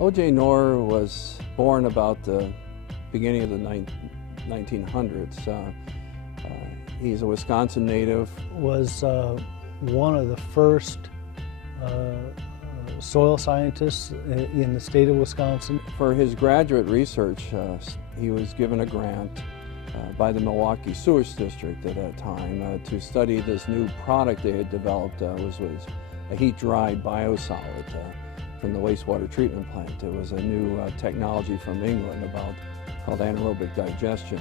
O.J. Noer was born about the beginning of the 1900s. He's a Wisconsin native. Was one of the first soil scientists in the state of Wisconsin. For his graduate research, he was given a grant by the Milwaukee Sewage District at that time to study this new product they had developed. Was a heat-dried biosolid from the wastewater treatment plant. It was a new technology from England called anaerobic digestion.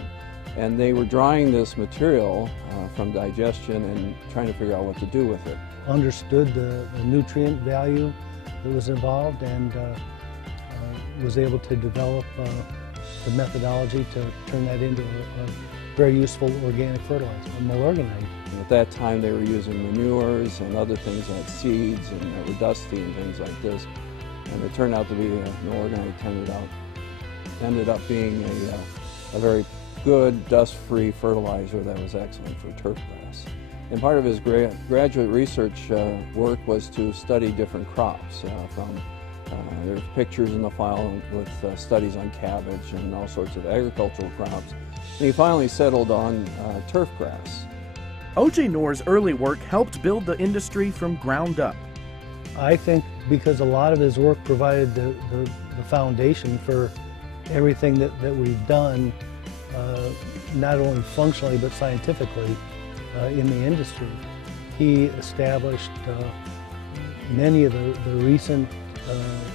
And they were drying this material from digestion and trying to figure out what to do with it. Understood the nutrient value that was involved and was able to develop the methodology to turn that into a very useful organic fertilizer, Milwaukee. At that time they were using manures and other things like seeds and that were dusty and things like this. And it turned out to be Milwaukee ended up being a very good dust-free fertilizer that was excellent for turf grass. And part of his graduate research work was to study different crops. There's pictures in the file with studies on cabbage and all sorts of agricultural crops. And he finally settled on turf grass. O.J. Noer's early work helped build the industry from ground up. I think because a lot of his work provided the foundation for everything that we've done, not only functionally but scientifically in the industry. He established many of the recent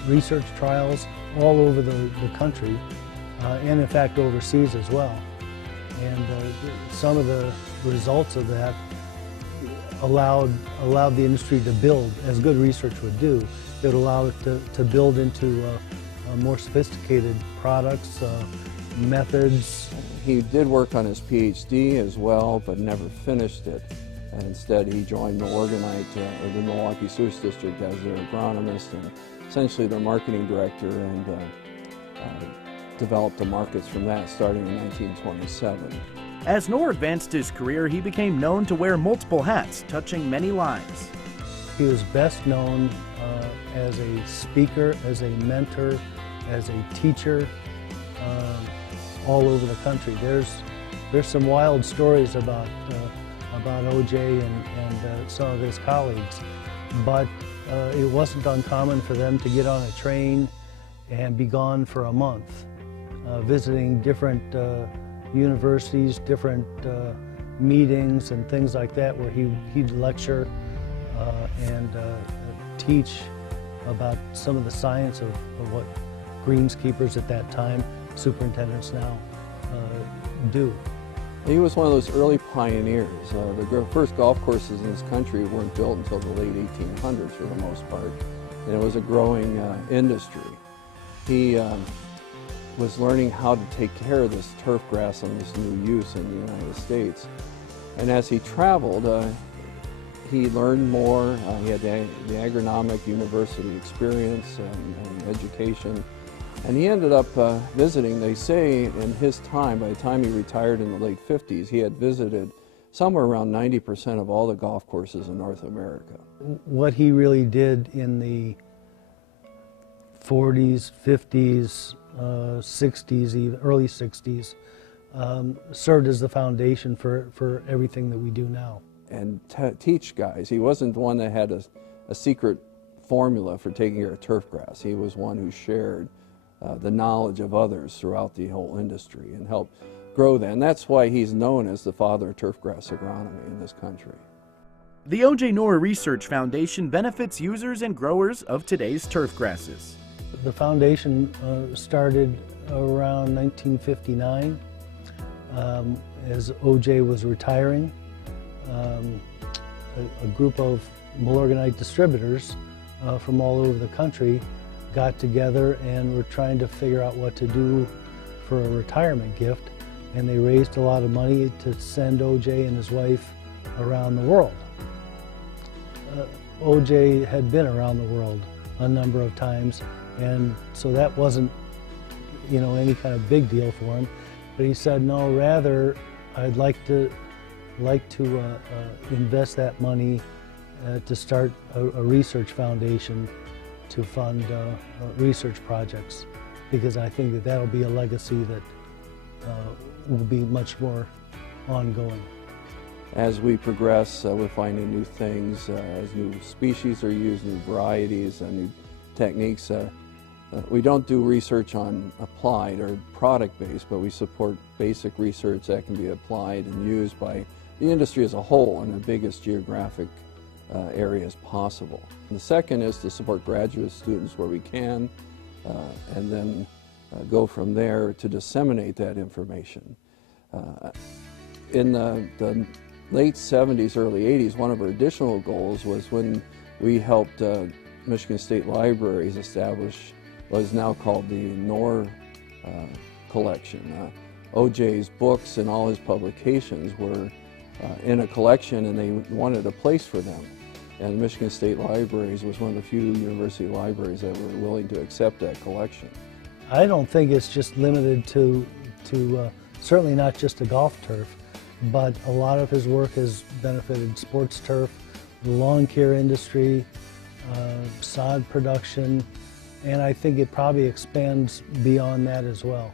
research trials all over the country and in fact overseas as well. And some of the results of that allowed the industry to build, as good research would do. It allowed it to build into more sophisticated products, methods. He did work on his PhD as well, but never finished it. And instead, he joined Milwaukee, or the Milwaukee Sewage District, as their agronomist and essentially their marketing director, and developed the markets from that starting in 1927. As Noer advanced his career, he became known to wear multiple hats, touching many lives. He was best known as a speaker, as a mentor, as a teacher, all over the country. There's some wild stories about O.J. and some of his colleagues, but it wasn't uncommon for them to get on a train and be gone for a month, visiting different universities, different meetings and things like that, where he'd lecture and teach about some of the science of what greenskeepers at that time, superintendents now, do. He was one of those early pioneers. The first golf courses in this country weren't built until the late 1800s for the most part, and it was a growing industry. He was learning how to take care of this turf grass and this new use in the United States. And as he traveled, he learned more. He had the agronomic university experience and education. And he ended up visiting, they say in his time, by the time he retired in the late 50s, he had visited somewhere around 90% of all the golf courses in North America. What he really did in the 40s, 50s, 60s, even early 60s, served as the foundation for everything that we do now. And teach guys. He wasn't the one that had a secret formula for taking care of turf grass. He was one who shared the knowledge of others throughout the whole industry and helped grow that. And that's why he's known as the father of turf grass agronomy in this country. The O.J. Noer Research Foundation benefits users and growers of today's turf grasses. The foundation started around 1959 as O.J. was retiring. A group of Milwaukee distributors from all over the country got together and were trying to figure out what to do for a retirement gift, and they raised a lot of money to send O.J. and his wife around the world. O.J. had been around the world a number of times, and so that wasn't, any kind of big deal for him. But he said, no, rather I'd like to invest that money to start a research foundation to fund research projects, because I think that that'll be a legacy that will be much more ongoing. As we progress, we're finding new things, as new species are used, new varieties, new techniques. We don't do research on applied or product-based, but we support basic research that can be applied and used by the industry as a whole in the biggest geographic areas possible. And the second is to support graduate students where we can, and then go from there to disseminate that information. In the late 70s, early 80s, one of our additional goals was when we helped Michigan State Libraries establish what is now called the Noer collection. OJ's books and all his publications were in a collection, and they wanted a place for them. And Michigan State Libraries was one of the few university libraries that were willing to accept that collection. I don't think it's just limited to certainly not just a golf turf, but a lot of his work has benefited sports turf, the lawn care industry, sod production, and I think it probably expands beyond that as well.